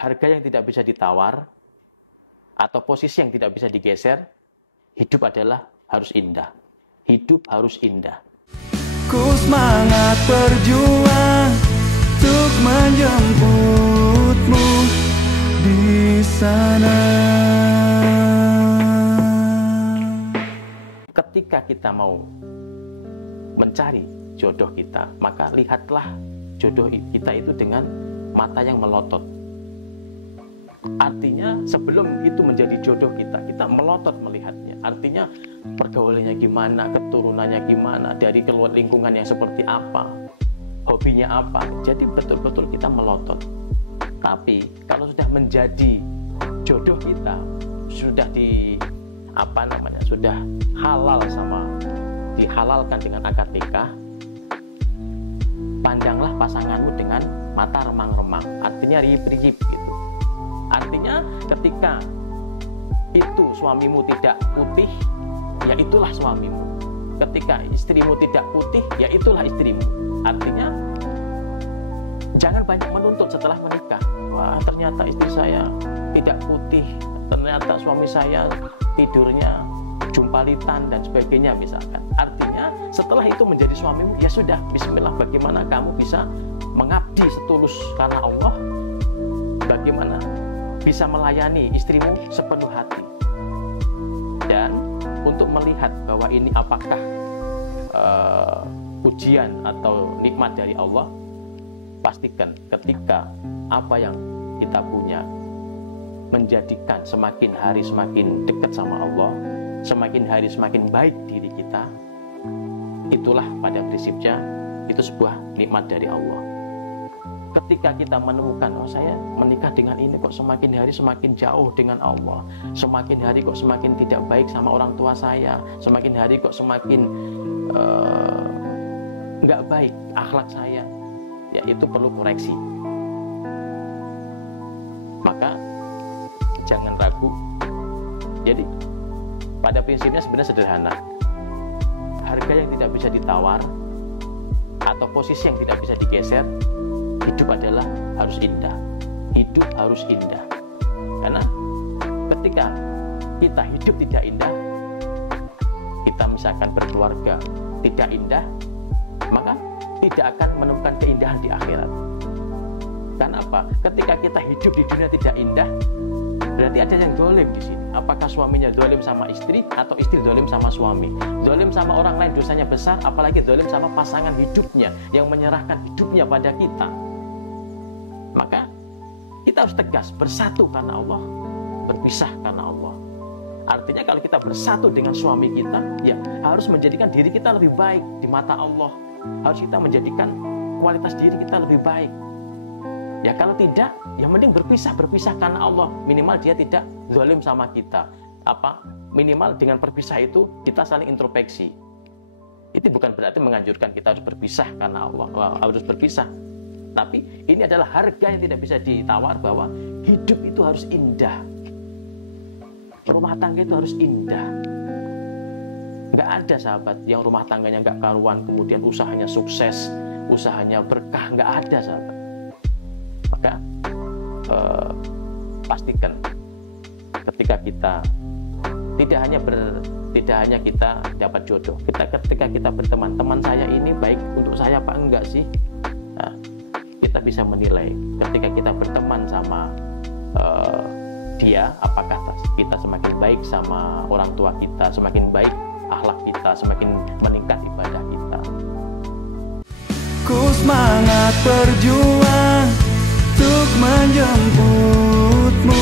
harga yang tidak bisa ditawar, atau posisi yang tidak bisa digeser, hidup adalah harus indah. Hidup harus indah. Ku semangat berjuang untuk menjemputmu di sana. Ketika kita mau mencari jodoh kita, maka lihatlah jodoh kita itu dengan mata yang melotot. Artinya sebelum itu menjadi jodoh kita, kita melotot melihatnya. Artinya pergaulannya gimana, keturunannya gimana, dari keluar lingkungan yang seperti apa, hobinya apa. Jadi betul-betul kita melotot. Tapi kalau sudah menjadi jodoh kita, sudah sudah halal dihalalkan dengan akad nikah, pandanglah pasanganmu dengan mata remang-remang. Artinya riip-riip gitu. Artinya ketika itu suamimu tidak putih, ya itulah suamimu. Ketika istrimu tidak putih, ya itulah istrimu. Artinya jangan banyak menuntut setelah menikah. Wah, ternyata istri saya tidak putih, ternyata suami saya tidurnya jumpalitan dan sebagainya misalkan. Artinya setelah itu menjadi suamimu, ya sudah, bismillah, bagaimana kamu bisa mengabdi setulus karena Allah, bagaimana bisa melayani istrimu sepenuh hati. Dan untuk melihat bahwa ini apakah ujian atau nikmat dari Allah, pastikan ketika apa yang kita punya menjadikan semakin hari semakin dekat sama Allah, semakin hari semakin baik diri kita, itulah pada prinsipnya itu sebuah nikmat dari Allah. Ketika kita menemukan, oh saya menikah dengan ini kok semakin hari semakin jauh dengan Allah, semakin hari kok semakin tidak baik sama orang tua saya, semakin hari kok semakin nggak baik akhlak saya, ya itu perlu koreksi. Maka jangan ragu. Jadi pada prinsipnya sebenarnya sederhana. Harga yang tidak bisa ditawar atau posisi yang tidak bisa digeser, hidup adalah harus indah. Hidup harus indah. Karena ketika kita hidup tidak indah, kita misalkan berkeluarga tidak indah, maka tidak akan menemukan keindahan di akhirat. Karena apa? Ketika kita hidup di dunia tidak indah, berarti ada yang zalim di sini. Apakah suaminya zalim sama istri atau istri zalim sama suami? Zalim sama orang lain dosanya besar, apalagi zalim sama pasangan hidupnya yang menyerahkan hidupnya pada kita. Maka kita harus tegas, bersatu karena Allah, berpisah karena Allah. Artinya kalau kita bersatu dengan suami kita, ya harus menjadikan diri kita lebih baik di mata Allah. Harus kita menjadikan kualitas diri kita lebih baik. Ya kalau tidak, ya mending berpisah karena Allah. Minimal dia tidak zalim sama kita. Minimal dengan berpisah itu kita saling introspeksi. Itu bukan berarti menganjurkan kita harus berpisah karena Allah, harus berpisah. Tapi ini adalah harga yang tidak bisa ditawar, bahwa hidup itu harus indah. Rumah tangga itu harus indah. Nggak ada sahabat yang rumah tangganya nggak karuan, kemudian usahanya sukses, usahanya berkah, nggak ada sahabat. Maka pastikan ketika kita tidak hanya kita dapat jodoh, ketika kita berteman, teman saya ini baik untuk saya apa enggak sih? Nah, kita bisa menilai ketika kita berteman sama dia, apakah kita semakin baik sama orang tua kita, semakin baik akhlak kita, semakin meningkat ibadah kita. Ku semangat berjuang untuk menjemputmu